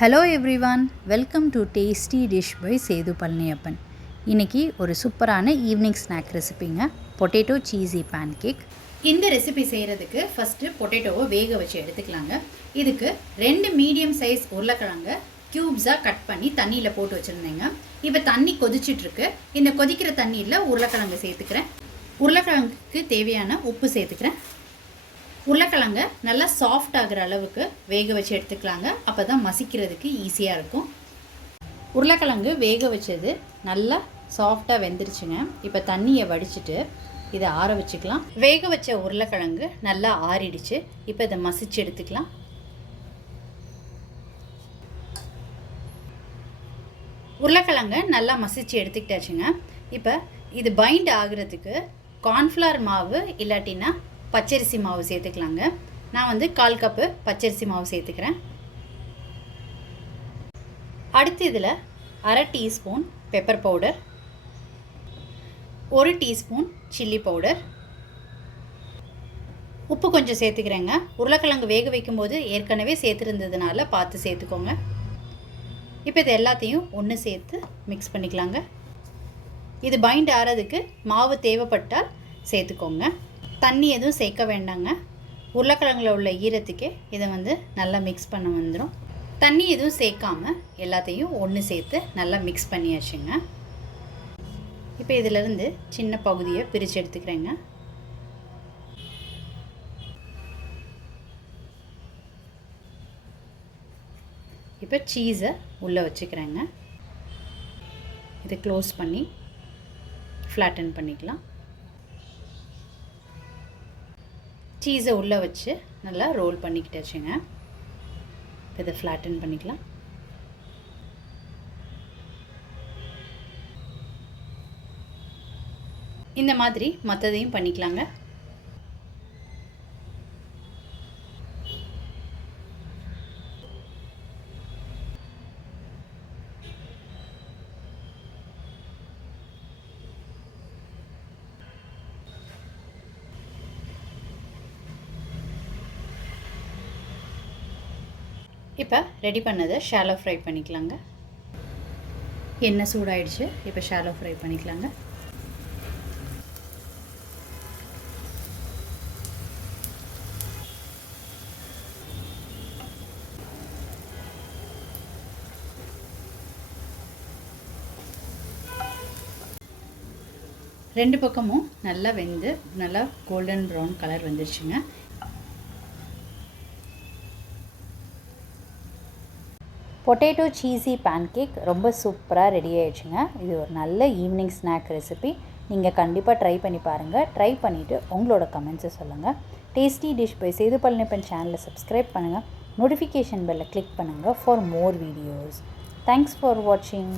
Hello everyone, welcome to tasty dish by Sethu Palaniappan. இன்றைக்கி ஒரு சூப்பரான ஈவினிங் ஸ்நாக் ரெசிபிங்க, பொட்டேட்டோ சீஸி பேன் கேக். இந்த ரெசிபி செய்கிறதுக்கு ஃபஸ்ட்டு பொட்டேட்டோவை வேக வச்சு எடுத்துக்கலாங்க. இதுக்கு 2 மீடியம் சைஸ் உருளைக்கிழங்க க்யூப்ஸாக கட் பண்ணி தண்ணியில் போட்டு வச்சுருந்தேங்க. இப்போ தண்ணி கொதிச்சிட்ருக்கு. இந்த கொதிக்கிற தண்ணியில் உருளைக்கிழங்கு சேர்த்துக்கிறேன். உருளைக்கிழங்குக்கு தேவையான உப்பு சேர்த்துக்கிறேன். உருளைக்கிழங்க நல்லா சாஃப்ட் ஆகிற அளவுக்கு வேக வச்சு எடுத்துக்கலாங்க. அப்போ தான் மசிக்கிறதுக்கு ஈஸியாக இருக்கும். உருளைக்கிழங்கு வேக வச்சது நல்லா சாஃப்டாக வெந்துருச்சுங்க. இப்போ தண்ணியை வடிச்சிட்டு இதை ஆற வச்சுக்கலாம். வேக வச்ச உருளைக்கிழங்கு நல்லா ஆறிடுச்சு. இப்போ இதை மசிச்சு எடுத்துக்கலாம். உருளைக்கிழங்க நல்லா மசிச்சு எடுத்துக்கிட்டாச்சுங்க. இப்போ இது பைண்ட் ஆகிறதுக்கு கார்ன்ஃப்ளவர் மாவு இல்லாட்டினா பச்சரிசி மாவு சேர்த்துக்கலாங்க. நான் 1/4 கப்பு பச்சரிசி மாவு சேர்த்துக்கிறேன். அடுத்து இதில் 1/2 teaspoon pepper powder, 1 teaspoon chilli powder, உப்பு கொஞ்சம் சேர்த்துக்கிறேங்க. உருளைக்கிழங்கு வேக வைக்கும்போது ஏற்கனவே சேர்த்துருந்ததுனால பார்த்து சேர்த்துக்கோங்க. இப்போ இது எல்லாத்தையும் ஒன்று சேர்த்து மிக்ஸ் பண்ணிக்கலாங்க. இது பைண்ட் ஆகிறதுக்கு மாவு தேவைப்பட்டால் சேர்த்துக்கோங்க. தண்ணி எதுவும் சேர்க்க வேண்டாங்க. உருளைக்கிழங்குல உள்ள ஈரத்துக்கே இதை நல்லா மிக்ஸ் பண்ண வந்துடும். தண்ணி எதுவும் சேர்க்காமல் எல்லாத்தையும் ஒன்று சேர்த்து நல்லா மிக்ஸ் பண்ணியாச்சுங்க. இப்போ இதிலிருந்து சின்ன பகுதியை பிரித்து எடுத்துக்கிறேங்க. இப்போ சீஸை உள்ளே வச்சுக்கிறேங்க. இதை க்ளோஸ் பண்ணி ஃப்ளாட்டன் பண்ணிக்கலாம். சீஸை உள்ளே வச்சு நல்லா ரோல் பண்ணிக்கிட்டாச்சுங்க. இதை ஃப்ளாட்டன் பண்ணிக்கலாம். இந்த மாதிரி மற்றதையும் பண்ணிக்கலாங்க. இப்போ ரெடி பண்ணதை ஷாலோ ஃப்ரை பண்ணிக்கலாங்க. எண்ணெய் சூடாயிடுச்சு. இப்போ ஷாலோ ஃப்ரை பண்ணிக்கலாங்க. ரெண்டு பக்கமும் நல்லா வெந்து நல்லா கோல்டன் ப்ரௌன் கலர் வந்துருச்சுங்க. பொட்டேட்டோ சீஸி பேன் கேக் ரொம்ப சூப்பராக ரெடி ஆகிடுச்சுங்க. இது ஒரு நல்ல ஈவினிங் ஸ்நாக் ரெசிபி. நீங்கள் கண்டிப்பாக ட்ரை பண்ணி பாருங்கள். ட்ரை பண்ணிவிட்டு உங்களோட கமெண்ட்ஸை சொல்லுங்கள். Tasty dish by Sethu Palaniappan சேனலை சப்ஸ்கிரைப் பண்ணுங்கள். நோட்டிஃபிகேஷன் பெல்லை கிளிக் பண்ணுங்கள் for more videos. Thanks for வாட்சிங்.